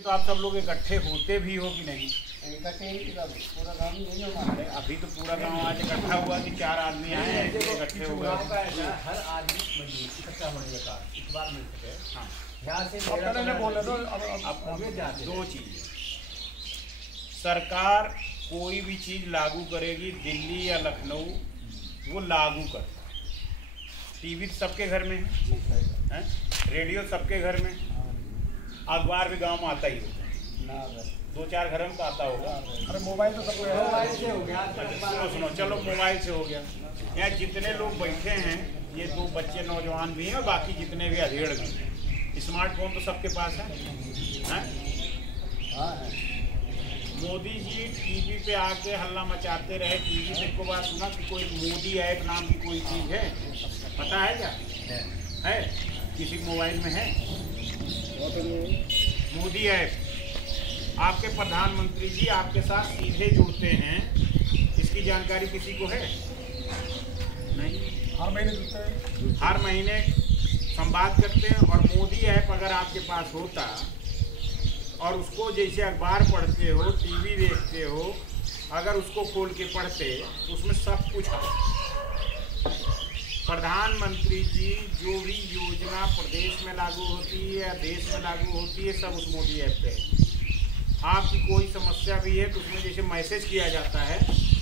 तो आप सब लोग इकट्ठे होते भी हो कि नहीं? इकट्ठे ही पूरा गाँव नहीं हमारे। अभी तो पूरा गांव आज इकट्ठा हुआ कि 4 आदमी आए हैं इकट्ठे हो गए। हर आदमी इकट्ठा होने का इस बार मिल सके। हाँ, यहाँ से अब 2 चीज़, सरकार कोई भी चीज़ लागू करेगी दिल्ली या लखनऊ वो लागू करता है। टीवी सबके घर में है, रेडियो सबके घर में, अखबार भी गांव में आता ही होगा, 2-4 घरों में तो आता होगा। अरे मोबाइल तो सबको मोबाइल से हो गया। सुनो चलो मोबाइल से हो गया। यहाँ जितने लोग बैठे हैं ये 2 बच्चे नौजवान भी हैं और बाकी जितने भी अधेड़ भी हैं, स्मार्टफोन तो सबके पास है? मोदी जी टीवी पे आके हल्ला मचाते रहे, टीवी पे को बात सुना कि कोई मोदी ऐप नाम की कोई चीज़ है, पता है क्या है? किसी मोबाइल में है मोदी ऐप? आपके प्रधानमंत्री जी आपके साथ सीधे जुड़ते हैं, इसकी जानकारी किसी को है? नहीं। हर महीने संवाद करते हैं। और मोदी ऐप अगर आपके पास होता और उसको जैसे अखबार पढ़ते हो, टीवी देखते हो, अगर उसको खोल के पढ़ते तो उसमें सब कुछ है। प्रधानमंत्री जी जो भी योजना प्रदेश में लागू होती है या देश में लागू होती है सब उस मोदी ऐप पे है। आपकी कोई समस्या भी है तो उसमें जैसे मैसेज किया जाता है,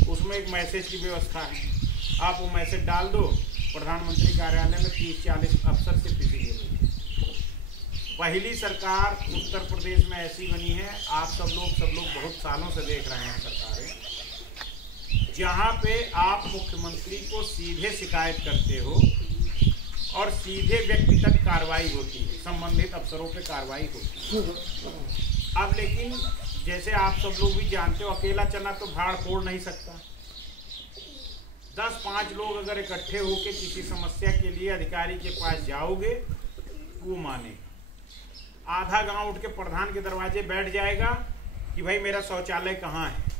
उसमें एक मैसेज की व्यवस्था है, आप वो मैसेज डाल दो, प्रधानमंत्री कार्यालय में 30-40 अफसर से किसी लिए। पहली सरकार उत्तर प्रदेश में ऐसी बनी है, आप सब लोग बहुत सालों से देख रहे हैं सरकारें, जहाँ पे आप मुख्यमंत्री को सीधे शिकायत करते हो और सीधे व्यक्ति तक कार्रवाई होती है, संबंधित अफसरों पे कार्रवाई होती है। अब लेकिन जैसे आप सब लोग भी जानते हो, अकेला चना तो भाड़ फोड़ नहीं सकता। 10-5 लोग अगर इकट्ठे होकर किसी समस्या के लिए अधिकारी के पास जाओगे वो मानेगा। आधा गांव उठ के प्रधान के दरवाजे बैठ जाएगा कि भाई मेरा शौचालय कहाँ है,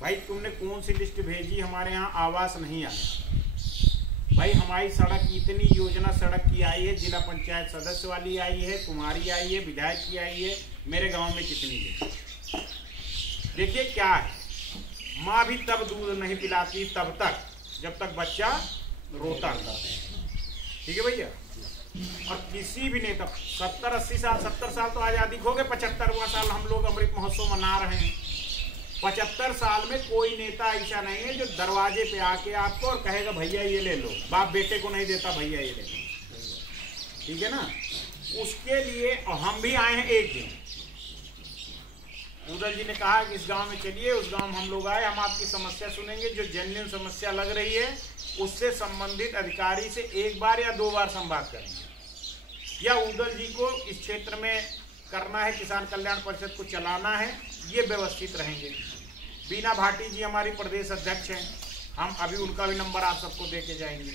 भाई तुमने कौन सी लिस्ट भेजी, हमारे यहाँ आवास नहीं आया, भाई हमारी सड़क इतनी योजना सड़क की आई है, जिला पंचायत सदस्य वाली आई है, तुम्हारी आई है, विधायक की आई है, मेरे गांव में कितनी है। देखिए क्या है, माँ भी तब दूध नहीं पिलाती तब तक जब तक बच्चा रोता था। ठीक है भैया? और किसी भी नेता 70-80 साल 70 साल तो आज़ादी खो गए, 75वां साल हम लोग अमृत महोत्सव मना रहे हैं। 75 साल में कोई नेता ऐसा नहीं है जो दरवाजे पे आके आपको और कहेगा भैया ये ले लो, बाप बेटे को नहीं देता भैया ये ले लो। ठीक है ना? उसके लिए हम भी आए हैं एक दिन, उदल जी ने कहा कि इस गांव में चलिए, उस गांव में हम लोग आए, हम आपकी समस्या सुनेंगे, जो जेन्युइन समस्या लग रही है उससे संबंधित अधिकारी से 1 बार या 2 बार संवाद करेंगे, या उदल जी को इस क्षेत्र में करना है, किसान कल्याण परिषद को चलाना है, ये व्यवस्थित रहेंगे। बीना भाटी जी हमारी प्रदेश अध्यक्ष हैं, हम अभी उनका भी नंबर आप सबको दे के जाएंगे।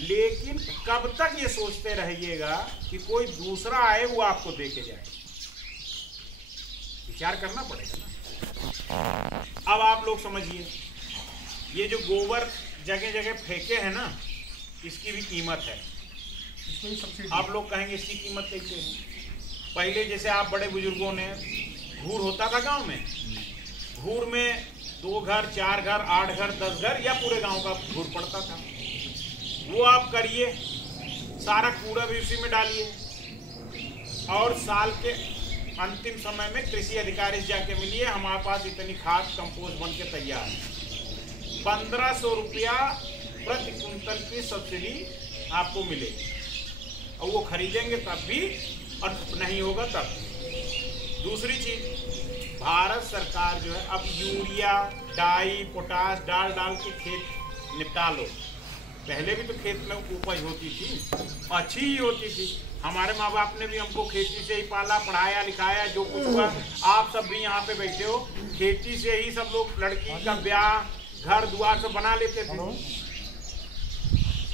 लेकिन कब तक ये सोचते रहिएगा कि कोई दूसरा आए वो आपको दे के जाए? विचार करना पड़ेगा ना। अब आप लोग समझिए, ये जो गोबर जगह जगह फेंके हैं ना, इसकी भी कीमत है। आप लोग कहेंगे इसकी कीमत कैसे है? पहले जैसे आप बड़े बुजुर्गों ने घूर होता था गांव में, घूर में 2 घर 4 घर 8 घर 10 घर या पूरे गांव का घूर पड़ता था, वो आप करिए, सारा कूड़ा भी उसी में डालिए और साल के अंतिम समय में कृषि अधिकारी से जाके मिलिए, हमारे पास इतनी खाद कंपोस्ट बन के तैयार है। 1500 रुपया प्रति क्विंटल की सब्सिडी आपको मिलेगी और वो खरीदेंगे तब भी और नहीं होगा तब। दूसरी चीज, भारत सरकार जो है अब यूरिया डाई पोटाश डाल के खेत निपटा लो। पहले भी तो खेत में उपज होती थी, अच्छी ही होती थी, हमारे माँ बाप ने भी हमको खेती से ही पाला पढ़ाया लिखाया, जो कुछ हुआ। आप सब भी यहाँ पे बैठे हो, खेती से ही सब लोग लड़की का ब्याह घर द्वार सब बना लेते थे।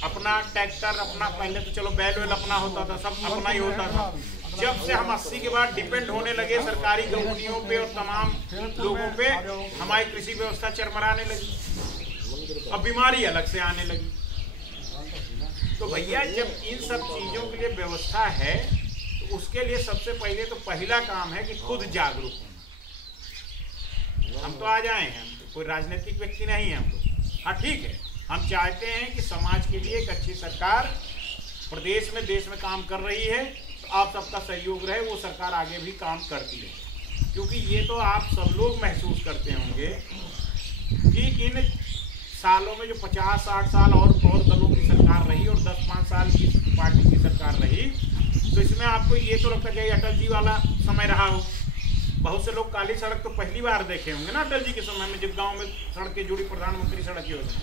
अपना ट्रैक्टर अपना, पहले तो चलो बैल वैल अपना होता था, सब अपना ही होता था। जब से हम 80 के बाद डिपेंड होने लगे सरकारी कंपनियों पे और तमाम लोगों पे, हमारी कृषि व्यवस्था चरमराने लगी, अब बीमारी अलग से आने लगी। तो भैया जब इन सब चीजों के लिए व्यवस्था है तो उसके लिए सबसे पहले तो पहला काम है कि खुद जागरूक होना। हम तो आ जाए हैं, हम तो कोई राजनीतिक व्यक्ति नहीं है, हम तो हाँ ठीक है, हम चाहते हैं कि समाज के लिए एक अच्छी सरकार प्रदेश में देश में काम कर रही है, तो आप सबका सहयोग रहे, वो सरकार आगे भी काम करती है। क्योंकि ये तो आप सब लोग महसूस करते होंगे कि इन सालों में जो 50-60 साल और दलों की सरकार रही और 10-5 साल की पार्टी की सरकार रही, तो इसमें आपको ये तो लगता है कि अटल जी वाला समय रहा हो। बहुत से लोग काली सड़क तो पहली बार देखे होंगे ना अटल जी के समय में, जब गांव में सड़कें जुड़ी प्रधानमंत्री सड़क योजना।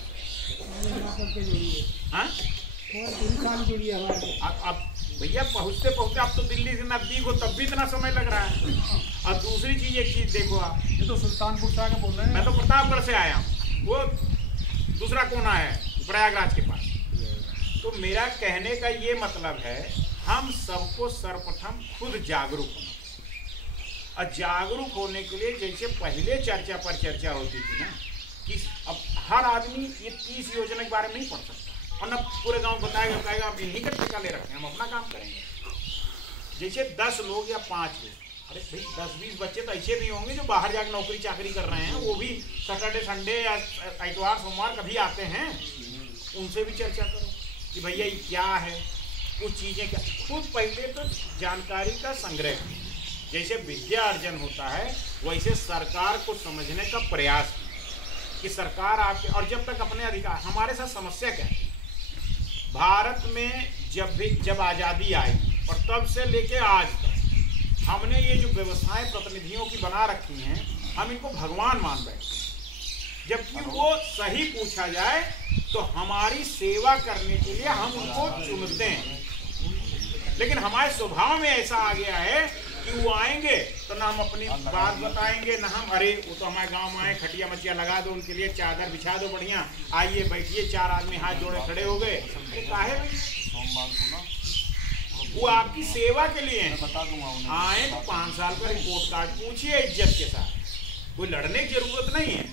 हाँ अब भैया पहुँचते पहुँचते आप तो दिल्ली से नजदीक हो तब भी इतना समय लग रहा है। और दूसरी चीज, एक चीज देखो आप, ये तो सुल्तानपुर से आके बोल रहे हैं, मैं तो प्रतापगढ़ से आया हूँ, वो दूसरा कोना है प्रयागराज के पास। तो मेरा कहने का ये मतलब है, हम सबको सर्वप्रथम खुद जागरूक होना। और जागरूक होने के लिए जैसे पहले चर्चा पर चर्चा होती थी ना, कि अब हर आदमी ये 30 योजना के बारे में नहीं पढ़ सकता और न पूरे गांव बताएगा आप इन्हीं का ठेका ले रखे हैं, हम अपना काम करेंगे। जैसे 10 लोग या 5 लोग, अरे भाई 10-20 बच्चे तो ऐसे भी होंगे जो बाहर जाकर नौकरी चाकरी कर रहे हैं, वो भी सैटरडे संडे या इतवार सोमवार कभी आते हैं, उनसे भी चर्चा करो कि भैया ये क्या है, कुछ चीज़ें क्या। खुद पहले तो जानकारी का संग्रह, जैसे विद्या अर्जन होता है वैसे सरकार को समझने का प्रयास कि सरकार आपके, और जब तक अपने अधिकार, हमारे साथ समस्या क्या है भारत में, जब आज़ादी आई और तब से लेके आज तक हमने ये जो व्यवस्थाएं प्रतिनिधियों की बना रखी हैं, हम इनको भगवान मान बैठे, जबकि वो सही पूछा जाए तो हमारी सेवा करने के लिए हम उनको चुनते हैं। लेकिन हमारे स्वभाव में ऐसा आ गया है कि वो आएंगे तो ना हम अपनी बात बताएंगे, ना हम, अरे वो तो हमारे गांव में आए, खटिया मचिया लगा दो उनके लिए, चादर बिछा दो बढ़िया, आइए बैठिए, 4 आदमी हाथ जोड़े खड़े हो गए, काहे वो आपकी सेवा के लिए आए तो 5 साल का रिपोर्ट कार्ड पूछिए इज्जत के साथ। कोई लड़ने की जरूरत नहीं है,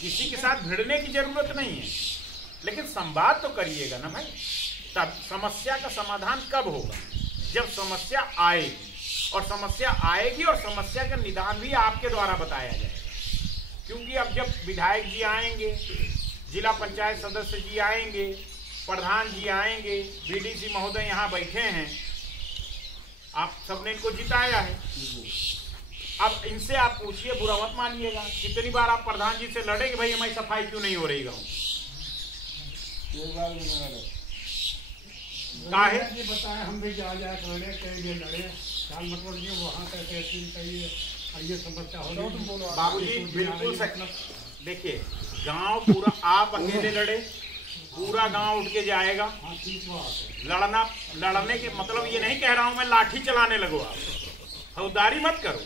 किसी के साथ भिड़ने की जरूरत नहीं है, लेकिन संवाद तो करिएगा ना भाई। तब समस्या का समाधान कब होगा, जब समस्या आएगी, और समस्या आएगी और समस्या का निदान भी आपके द्वारा बताया जाएगा। क्योंकि अब जब विधायक जी आएंगे, जिला पंचायत सदस्य जी आएंगे, प्रधान जी आएंगे, बीडीसी महोदय यहाँ बैठे हैं, आप सबने इनको जिताया है, अब इनसे आप पूछिए, बुरा मत मानिएगा, कितनी बार आप प्रधान जी से लड़े कि भाई हमारी सफाई क्यों नहीं हो रही गाँव? काहे ये बताएं, हम भी जा लड़े कहीं लड़े, मतलब ये वहाँ कैसे चाहिए और ये समस्या हो, बाबूजी बिल्कुल सही। देखिए गांव पूरा आप अकेले लड़े, पूरा गांव उठ के जाएगा। लड़ने के मतलब ये नहीं कह रहा हूं मैं लाठी चलाने लगो, आप फौजदारी मत करो,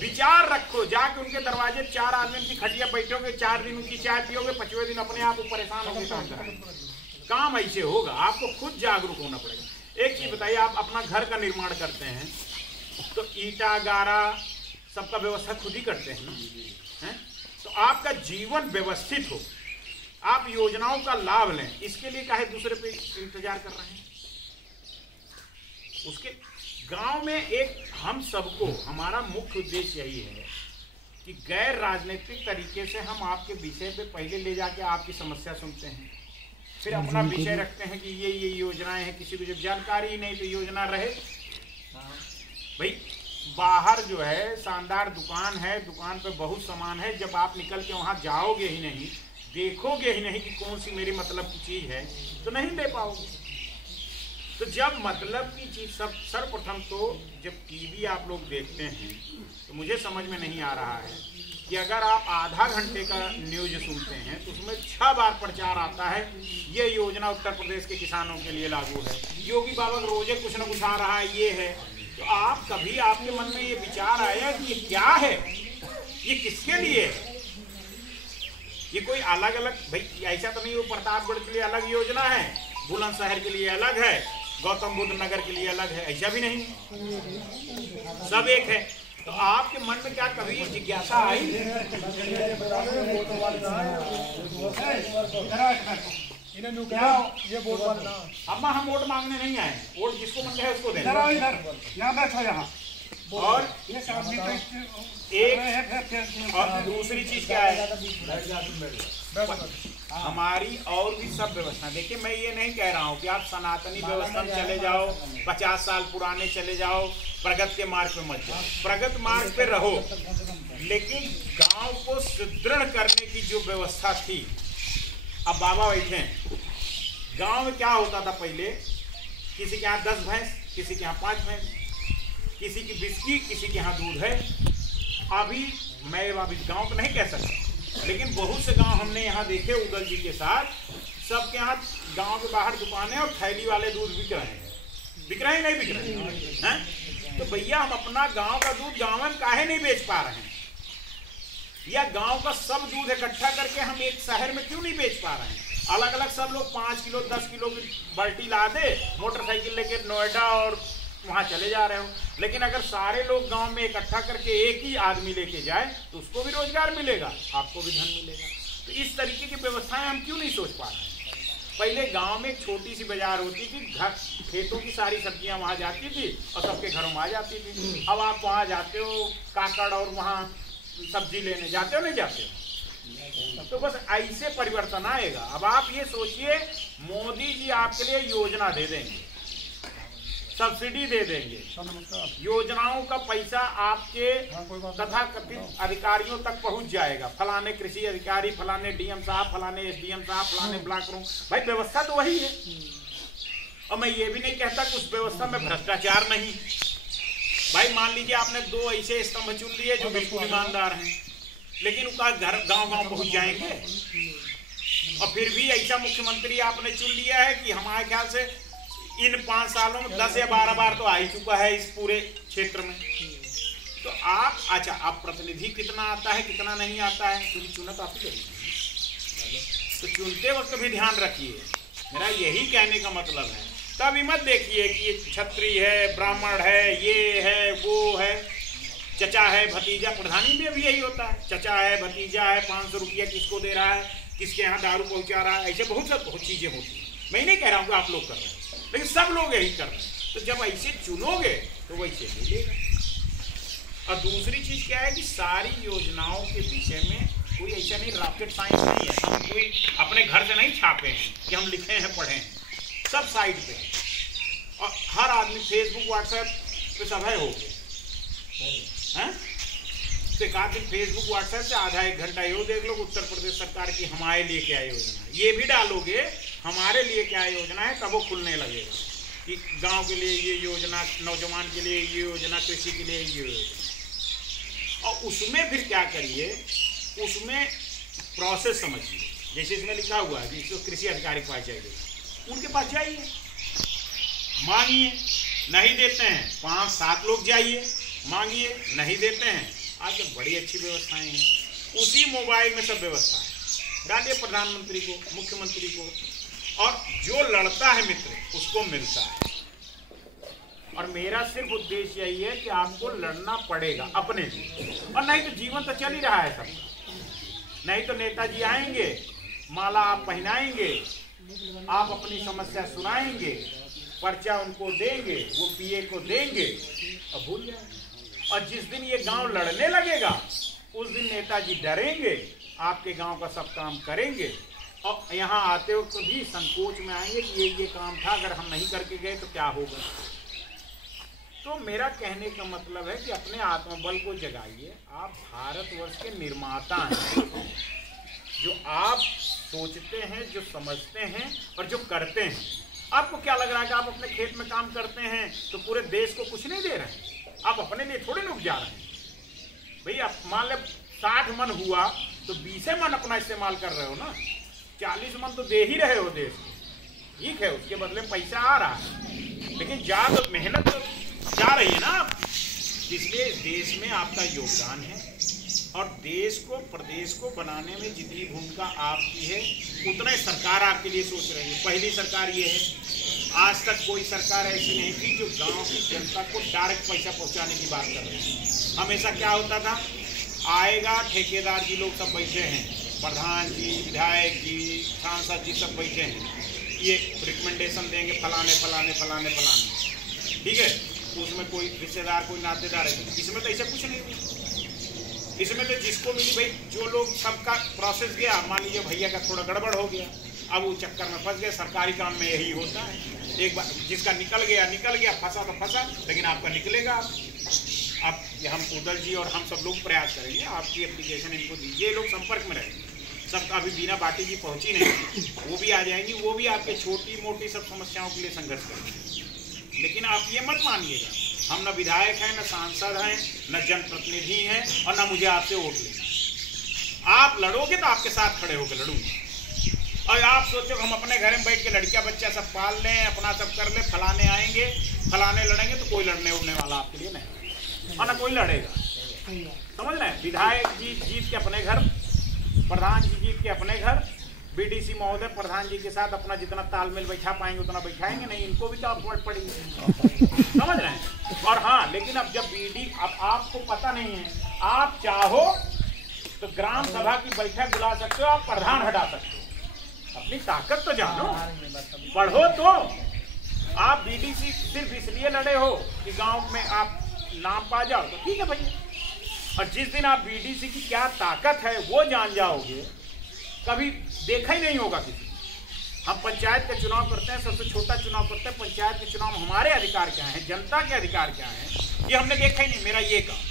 विचार रखो, जाके उनके दरवाजे 4 आदमी की खटिया बैठोगे, 4 दिन उनकी चाय पियोगे, 5वें दिन अपने आप को परेशान होकर काम करेंगे। काम ऐसे होगा, आपको खुद जागरूक होना पड़ेगा। एक चीज बताइए, आप अपना घर का निर्माण करते हैं तो ईटा गारा सबका व्यवस्था खुद ही करते हैं ना, हैं? तो आपका जीवन व्यवस्थित हो, आप योजनाओं का लाभ लें, इसके लिए काहे दूसरे पे इंतजार कर रहे हैं? उसके गांव में एक हम सबको, हमारा मुख्य उद्देश्य यही है कि गैर राजनीतिक तरीके से हम आपके विषय पे पहले ले जाके आपकी समस्या सुनते हैं, फिर अपना विषय रखते हैं कि ये योजनाएं हैं, किसी को जब जानकारी ही नहीं तो योजना रहे। भाई बाहर जो है शानदार दुकान है, दुकान पे बहुत सामान है, जब आप निकल के वहाँ जाओगे ही नहीं, देखोगे ही नहीं कि कौन सी मेरी मतलब की चीज़ है, तो नहीं ले पाओगे। तो जब मतलब की चीज़, सब सर्वप्रथम तो जब टीवी आप लोग देखते हैं तो मुझे समझ में नहीं आ रहा है कि अगर आप आधा घंटे का न्यूज सुनते हैं तो उसमें 6 बार प्रचार आता है, ये योजना उत्तर प्रदेश के किसानों के लिए लागू है, योगी बाबा रोजे कुछ न कुछ आ रहा है, ये है। तो आप कभी आपके मन में ये विचार आया कि ये क्या है, ये किसके लिए है? ये कोई अलग अलग, भाई ऐसा तो नहीं वो प्रतापगढ़ के लिए अलग योजना है, बुलंदशहर के लिए अलग है, गौतम बुद्ध नगर के लिए अलग है, ऐसा भी नहीं, सब एक है। तो आपके मन में क्या कभी ये जिज्ञासा आई? ये वोट वाला अम्मा हम वोट मांगने नहीं आए, वोट जिसको मन है उसको देना। यहाँ बैठो यहाँ। और ये एक और दूसरी चीज क्या है, हमारी और भी सब व्यवस्था। देखिए मैं ये नहीं कह रहा हूँ कि आप सनातनी व्यवस्था में चले जाओ, 50 साल पुराने चले जाओ, प्रगति के मार्ग पे मत जाओ, प्रगति मार्ग पे रहो, लेकिन गांव को सुदृढ़ करने की जो व्यवस्था थी, अब बाबा बैठे हैं। गांव में क्या होता था पहले, किसी के यहाँ 10 भैंस, किसी के यहाँ 5 भैंस, किसी की बिस्की, किसी के यहाँ दूध है। अभी मैं अभी गांव को नहीं कह सकता, लेकिन बहुत से गांव हमने यहाँ देखे उदल जी के साथ, सबके यहाँ गांव के बाहर दुकानें और थैली वाले दूध बिक रहे हैं। बिक रहे हैं नहीं बिक रहे हैं? तो भैया हम अपना गांव का दूध गांव में काहे नहीं बेच पा रहे हैं, या गांव का सब दूध इकट्ठा करके हम एक शहर में क्यों नहीं बेच पा रहे हैं? अलग अलग सब लोग 5 किलो 10 किलो की बाल्टी ला दे, मोटरसाइकिल लेके नोएडा और वहां चले जा रहे हो। लेकिन अगर सारे लोग गांव में इकट्ठा करके एक ही आदमी लेके जाए तो उसको भी रोजगार मिलेगा, आपको भी धन मिलेगा। तो इस तरीके की व्यवस्थाएं हम क्यों नहीं सोच पा रहे हैं? पहले गांव में एक छोटी सी बाजार होती थी, घर खेतों की सारी सब्जियां वहां जाती थी और सबके घरों में आ जाती थी। अब आप वहां जाते हो काकड़ और वहां सब्जी लेने जाते हो, नहीं जाते हो? तो बस ऐसे परिवर्तन आएगा। अब आप ये सोचिए, मोदी जी आपके लिए योजना दे देंगे, सब्सिडी दे देंगे, योजनाओं का पैसा आपके तथा कथित अधिकारियों तक पहुंच जाएगा। फलाने कृषि अधिकारी, फलाने डीएम साहब, फलाने एसडीएम साहब, फलाने ब्लॉक रूम। भाई व्यवस्था तो वही है। और मैं ये भी नहीं कहता कि उस व्यवस्था में भ्रष्टाचार नहीं। भाई मान लीजिए आपने 2 ऐसे स्तंभ चुन लिए जो बिल्कुल ईमानदार हैं, लेकिन उनका घर गांव-गांव पहुंच जाएंगे। और फिर भी ऐसा मुख्यमंत्री आपने चुन लिया है कि हमारे ख्याल से इन 5 सालों में 10 या 12 बार तो आ ही चुका है इस पूरे क्षेत्र में। तो आप अच्छा, आप प्रतिनिधि कितना आता है कितना नहीं आता है, क्योंकि चुना तो आप ही करिए, तो चुनते वक्त भी ध्यान रखिए। मेरा यही कहने का मतलब है। तभी मत देखिए कि ये क्षत्रिय है, ब्राह्मण है, ये है, वो है, चचा है, भतीजा। प्रधानी में भी यही होता है, चचा है, भतीजा है, 500 रुपया किसको दे रहा है, किसके यहाँ दारू पहुँचा रहा है। ऐसे बहुत चीज़ें होती हैं। मैं नहीं कह रहा हूँ कि आप लोग कर रहे हैं, लेकिन सब लोग यही कर रहे हैं। तो जब ऐसे चुनोगे तो वैसे मिलेगा। और दूसरी चीज़ क्या है कि सारी योजनाओं के विषय में कोई ऐसा नहीं, रॉकेट साइंस नहीं है। हम कोई अपने घर से नहीं छापे हैं कि हम लिखे हैं पढ़े हैं, सब साइड पे है। और हर आदमी फेसबुक व्हाट्सएप पे सब है, हो गए हैं। तो एक आदमी फेसबुक व्हाट्सएप से आधा 1 घंटा यो देख लो, उत्तर प्रदेश सरकार की हमारे लिए क्या योजना है, ये भी डालोगे हमारे लिए क्या योजना है, तब वो खुलने लगेगा कि गांव के लिए ये योजना, नौजवान के लिए ये योजना, कृषि के लिए ये योजना। और उसमें फिर क्या करिए, उसमें प्रोसेस समझिए। जैसे इसमें लिखा हुआ है कि इसको कृषि अधिकारी के पास जाइए, उनके पास जाइए, मांगिए, नहीं देते हैं 5-7 लोग जाइए, मांगिए, नहीं देते हैं। आज बड़ी अच्छी व्यवस्थाएं हैं, उसी मोबाइल में सब व्यवस्था है। डालिए प्रधानमंत्री को, मुख्यमंत्री को, और जो लड़ता है मित्र उसको मिलता है। और मेरा सिर्फ उद्देश्य यही है कि आपको लड़ना पड़ेगा अपने लिए, और नहीं तो जीवन तो चल ही रहा है सब। नहीं तो नेताजी आएंगे, माला आप पहनाएंगे, आप अपनी समस्या सुनाएंगे, पर्चा उनको देंगे, वो पीए को देंगे और भूल जाएंगे। और जिस दिन ये गांव लड़ने लगेगा उस दिन नेताजी डरेंगे, आपके गांव का सब काम करेंगे। और यहाँ आते वक्त भी संकोच में आएंगे कि ये काम था, अगर हम नहीं करके गए तो क्या होगा। तो मेरा कहने का मतलब है कि अपने आत्मबल को जगाइए। आप भारतवर्ष के निर्माता हैं। जो आप सोचते हैं, जो समझते हैं और जो करते हैं। आपको क्या लग रहा है कि आप अपने खेत में काम करते हैं तो पूरे देश को कुछ नहीं दे रहे हैं? आप अपने लिए थोड़े रुक जा रहे हैं। भाई आप मान ले 60 मन हुआ तो 20 मन अपना इस्तेमाल कर रहे हो ना, 40 मन तो दे ही रहे हो देश को। ठीक है, उसके बदले में पैसा आ रहा है, लेकिन जा तो मेहनत तो जा रही है ना आप। इसलिए देश में आपका योगदान है, और देश को, प्रदेश को बनाने में जितनी भूमिका आपकी है उतना ही सरकार आपके लिए सोच रही है। पहली सरकार ये है, आज तक कोई सरकार ऐसी नहीं थी जो गांव की जनता को डायरेक्ट पैसा पहुंचाने की बात कर रही है। हमेशा क्या होता था, आएगा ठेकेदार जी लोग सब बैठे हैं, प्रधान जी, विधायक जी, सांसद जी सब बैठे हैं, ये रिकमेंडेशन देंगे फलाने फलाने फलाने फलाने, ठीक है। तो उसमें कोई रिश्तेदार कोई नातेदार है, इसमें तो ऐसा कुछ नहीं हुआ। इसमें तो जिसको मिली भाई, जो लोग सबका प्रोसेस गया, मान लीजिए भैया का थोड़ा गड़बड़ हो गया, अब वो चक्कर में फंस गए। सरकारी काम में यही होता है, एक बार जिसका निकल गया, फंसा तो फंसा, लेकिन आपका निकलेगा। आप हम उदल जी और हम सब लोग प्रयास करेंगे, आपकी एप्लीकेशन इनको दीजिए, लोग संपर्क में रहेंगे। सबका अभी बीना बाटी जी पहुंची नहीं, वो भी आ जाएंगी, वो भी आपके छोटी मोटी सब समस्याओं के लिए संघर्ष करेंगे। लेकिन आप ये मत मानिएगा, हम न विधायक हैं, न सांसद हैं, न जनप्रतिनिधि हैं, और न मुझे आपसे वोट लेना। आप लड़ोगे तो आपके साथ खड़े होकर लड़ूंगा। और आप सोचो हम अपने घर में बैठ के लड़कियां बच्चा सब पाल लें, अपना सब कर ले, फलाने आएंगे फलाने लड़ेंगे, तो कोई लड़ने उड़ने वाला आपके लिए नहीं, और ना कोई लड़ेगा। समझ रहे हैं? विधायक जी जीत के अपने घर, प्रधान जी जीत के अपने घर, बीडीसी महोदय प्रधान जी के साथ अपना जितना तालमेल बैठा पाएंगे उतना बैठाएंगे, नहीं इनको भी तो आप वोट पड़ेंगे। समझ रहे हैं? और हाँ, लेकिन अब जब अब आपको पता नहीं है, आप चाहो तो ग्राम सभा की बैठक बुला सकते हो, आप प्रधान हटा सकते हो। अपनी ताकत तो जानो, पढ़ो तो। आप बीडीसी सिर्फ इसलिए लड़े हो कि गांव में आप नाम पा जाओ, तो ठीक है भैया। और जिस दिन आप बीडीसी की क्या ताकत है वो जान जाओगे, कभी देखा ही नहीं होगा किसी। हम पंचायत का चुनाव करते हैं, सबसे छोटा चुनाव करते हैं। पंचायत के चुनाव में हमारे अधिकार क्या हैं, जनता के अधिकार क्या हैं, ये हमने देखा ही नहीं। मेरा ये काम,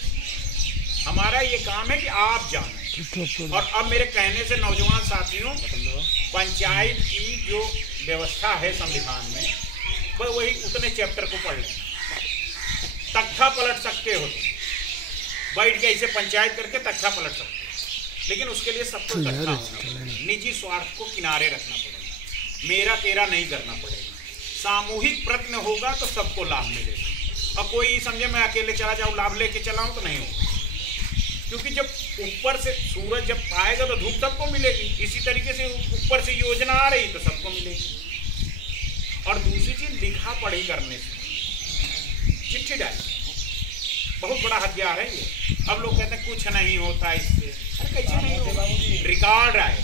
हमारा ये काम है कि आप जानें। और अब मेरे कहने से नौजवान साथियों, पंचायत की जो व्यवस्था है संविधान में, वो वही उतने चैप्टर को पढ़ लें। तख्ता पलट सकते हो, बैठ के ऐसे पंचायत करके तख्ता पलट सकते हो, लेकिन उसके लिए सबको इकट्ठा होना पड़ेगा। निजी स्वार्थ को किनारे रखना पड़ेगा, मेरा तेरा नहीं करना पड़ेगा। सामूहिक प्रयत्न होगा तो सबको लाभ मिलेगा। और कोई समझे मैं अकेले चला जाऊँ, लाभ लेके चलाऊँ, तो नहीं होगा। क्योंकि जब ऊपर से सूरज जब आएगा तो धूप सबको मिलेगी, इसी तरीके से ऊपर से योजना आ रही तो सबको मिलेगी। और दूसरी चीज, लिखा पढ़ी करने से, चिट्ठी डाली बहुत बड़ा हथियार है ये। अब लोग कहते हैं कुछ नहीं होता इससे, अरे कैसे नहीं होगा? रिकॉर्ड आएगा,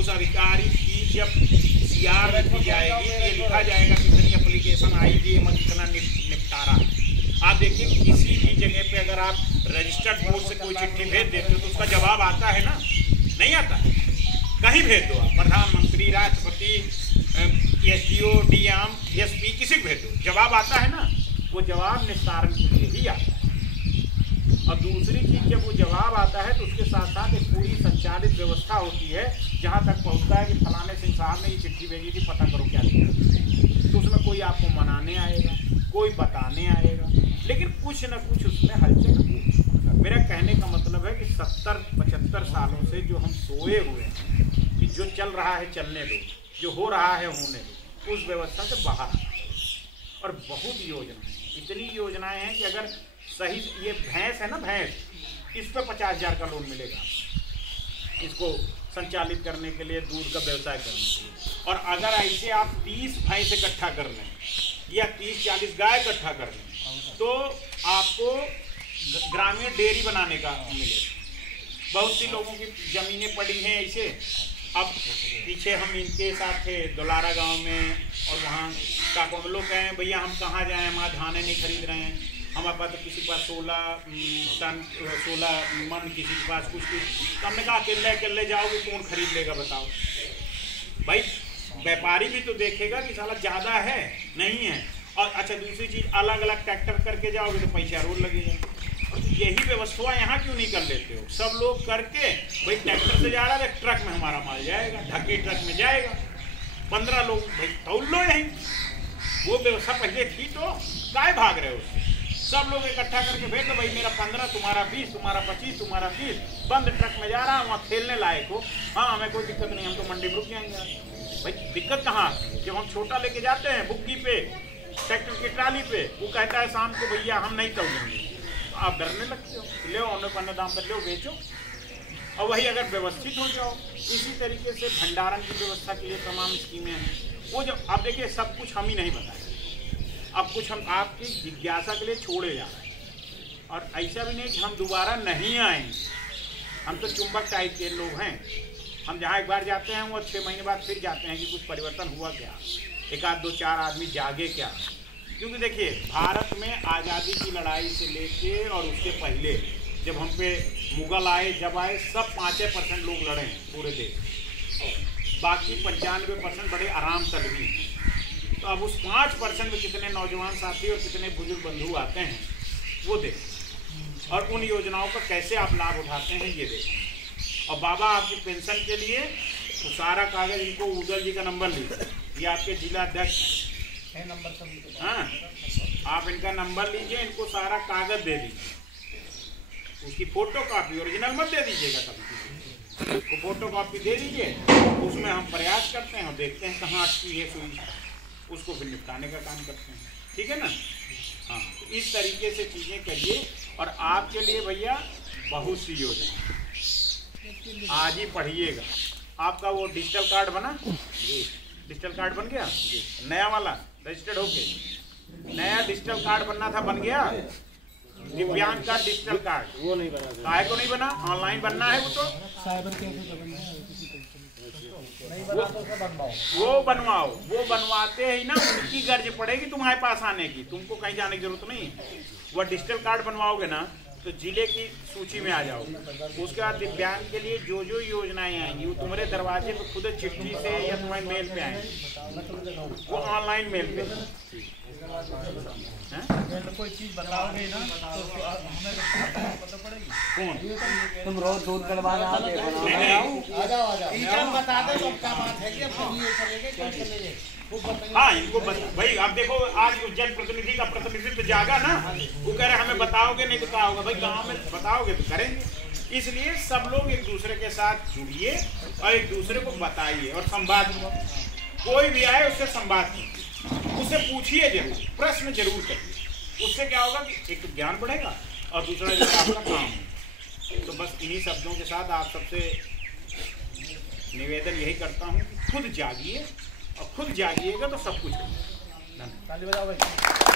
उस अधिकारी की जब सीआर रखी जाएगी, ये लिखा जाएगा कितनी एप्लीकेशन आएगी, कितना निपटारा है। आप देखिए, किसी भी जगह पे अगर आप रजिस्टर्ड पोस्ट से कोई चिट्ठी भेज देते हो तो उसका जवाब आता है ना? नहीं आता है। कहीं भेज दो आप, प्रधानमंत्री, राष्ट्रपति, एसडीओ, डीएम, एसपी, किसी को भेज दो, जवाब आता है ना? वो जवाब निस्तारण के लिए ही आता है। और दूसरी चीज, जब वो जवाब आता है तो उसके साथ साथ एक पूरी संचालित व्यवस्था होती है, जहाँ तक पहुँचता है कि फलाने सिंह साहब ने ये चिट्ठी भेजी थी, पता करो क्या दिक्कत। तो उसमें कोई आपको मनाने आएगा, कोई बताने आएगा, लेकिन कुछ न कुछ उसमें हलचल हो। मेरा कहने का मतलब है कि 70-75 सालों से जो हम सोए हुए हैं, कि जो चल रहा है चलने दो, जो हो रहा है होने दो, उस व्यवस्था से बाहर। और बहुत योजनाएं, इतनी योजनाएं हैं कि अगर सही, ये भैंस है ना, भैंस, इस पर 50,000 का लोन मिलेगा इसको संचालित करने के लिए, दूध का व्यवसाय करने के लिए। और अगर ऐसे आप 30 भैंस इकट्ठा कर लें या 30-40 गाय इकट्ठा कर लें, तो आपको ग्रामीण डेयरी बनाने का मिलेगा। बहुत सी लोगों की जमीनें पड़ी हैं ऐसे। अब पीछे हम इनके साथ थे दुलारा गांव में, और वहाँ काकों में लोग कहें भैया हम कहाँ जाएं, वहाँ धाने नहीं खरीद रहे हैं, हमारे पास तो किसी के पास 16 मन, किसी के पास कुछ। तो हमने कहा अकेले जाओगे कौन खरीद लेगा बताओ भाई? व्यापारी भी तो देखेगा कि साला ज़्यादा है नहीं है। और अच्छा, दूसरी चीज़, अलग अलग ट्रैक्टर करके जाओगे तो पैसा रोड लगेगा। और तो यही व्यवस्था यहाँ क्यों नहीं कर लेते हो? सब लोग करके, भाई ट्रैक्टर से जा रहा है, ट्रक में हमारा माल जाएगा, ढकी ट्रक में जाएगा, 15 लोग भाई तौल लो यहीं। वो व्यवस्था पहले थी तो काय भाग रहे हो? सब लोग इकट्ठा करके भेज दो, भाई मेरा 15, तुम्हारा 20, तुम्हारा 25, तुम्हारा 30, बंद ट्रक में जा रहा है, वहाँ खेलने लायक हो। हाँ, हमें कोई दिक्कत नहीं, हम तो मंडी में रुक जाएंगे। भाई दिक्कत कहाँ? जब हम छोटा लेके जाते हैं बुक्की पे, ट्रैक्टर की ट्राली पे, वो कहता है शाम को भैया हम नहीं तोलेंगे, तो आप डरने लगते हो, ले औने पन्ने दाम पर लो, बेचो। और वही अगर व्यवस्थित हो जाओ, इसी तरीके से भंडारण की व्यवस्था के लिए तमाम स्कीमें हैं। वो जब आप देखिए, सब कुछ हम ही नहीं बताए, अब कुछ हम आपकी जिज्ञासा के लिए छोड़े जा रहे हैं। और ऐसा भी नहीं कि हम दोबारा नहीं आएंगे, हम तो चुंबक टाइप के लोग हैं। हम जहाँ एक बार जाते हैं वो 6 महीने बाद फिर जाते हैं कि कुछ परिवर्तन हुआ क्या, एक आध 2-4 आदमी जागे क्या। क्योंकि देखिए भारत में आज़ादी की लड़ाई से लेके और उसके पहले जब हम पे मुग़ल आए, जब आए, सब 5% लोग लड़े हैं पूरे देश, बाकी 95% बड़े आराम तलबी हैं। तो अब उस 5% में कितने नौजवान साथी और कितने बुजुर्ग बंधु आते हैं वो देखें, और उन योजनाओं का कैसे आप लाभ उठाते हैं ये देखें। और बाबा आपकी पेंशन के लिए तो सारा कागज, इनको उदल जी का नंबर लीजिए, ये आपके जिला अध्यक्ष हैं, नंबर सब, हाँ, आप इनका नंबर लीजिए, इनको सारा कागज दे दीजिए, उसकी फोटो कॉपी, ओरिजिनल मत दे दीजिएगा कभी, उसको फोटो कॉपी दे दीजिए, उसमें हम प्रयास करते हैं और देखते हैं कहाँ अटकी है सुई, उसको फिर निपटाने का काम करते हैं, ठीक है ना। हाँ, तो इस तरीके से चीज़ें करिए। और आपके लिए भैया बहुत सी योजना, आज ही पढ़िएगा। आपका वो डिजिटल कार्ड बना, डिजिटल कार्ड बन गया, नया वाला रजिस्टर्ड होके नया डिजिटल कार्ड बनना था, बन गया। दिव्यांग का डिजिटल कार्ड वो नहीं बना, काहे को नहीं बना? ऑनलाइन बनना है वो तो साइबर वो बनवाओ, वो बनवाते ही ना, उनकी गर्ज पड़ेगी तुम्हारे पास आने की, तुमको कहीं जाने की जरूरत नहीं है। वो डिजिटल कार्ड बनवाओगे ना तो जिले की सूची में आ जाओगे। उसके बाद दिव्यांग के लिए जो जो योजनाएं आएंगी वो तुम्हारे दरवाजे पे खुद चिट्ठी से या तुम्हारे मेल पे आएंगी, वो ऑनलाइन मेल पे। कोई चीज बताओगे ना तो हमें पता पड़ेगी। कौन तुम रोज दूध गलवा रहे बता दे सबका बात है कि हाँ, इनको भाई आप देखो, आज जन प्रतिनिधि का प्रतिनिधित्व जागा ना, वो कह रहे हमें बताओगे नहीं तो क्या होगा भाई, गांव में बताओगे तो करेंगे। इसलिए सब लोग एक दूसरे के साथ जुड़िए और एक दूसरे को बताइए और संवाद, कोई भी आए उससे संवाद कीजिए, उससे पूछिए जरूर, प्रश्न जरूर करिए। उससे क्या होगा कि एक तो ज्ञान बढ़ेगा और दूसरा जो आपका काम है। तो बस इन्हीं शब्दों के साथ आप सबसे निवेदन यही करता हूँ, खुद जागिए, और खुद जागिएगा तो सब कुछ होगा। धन्यवाद।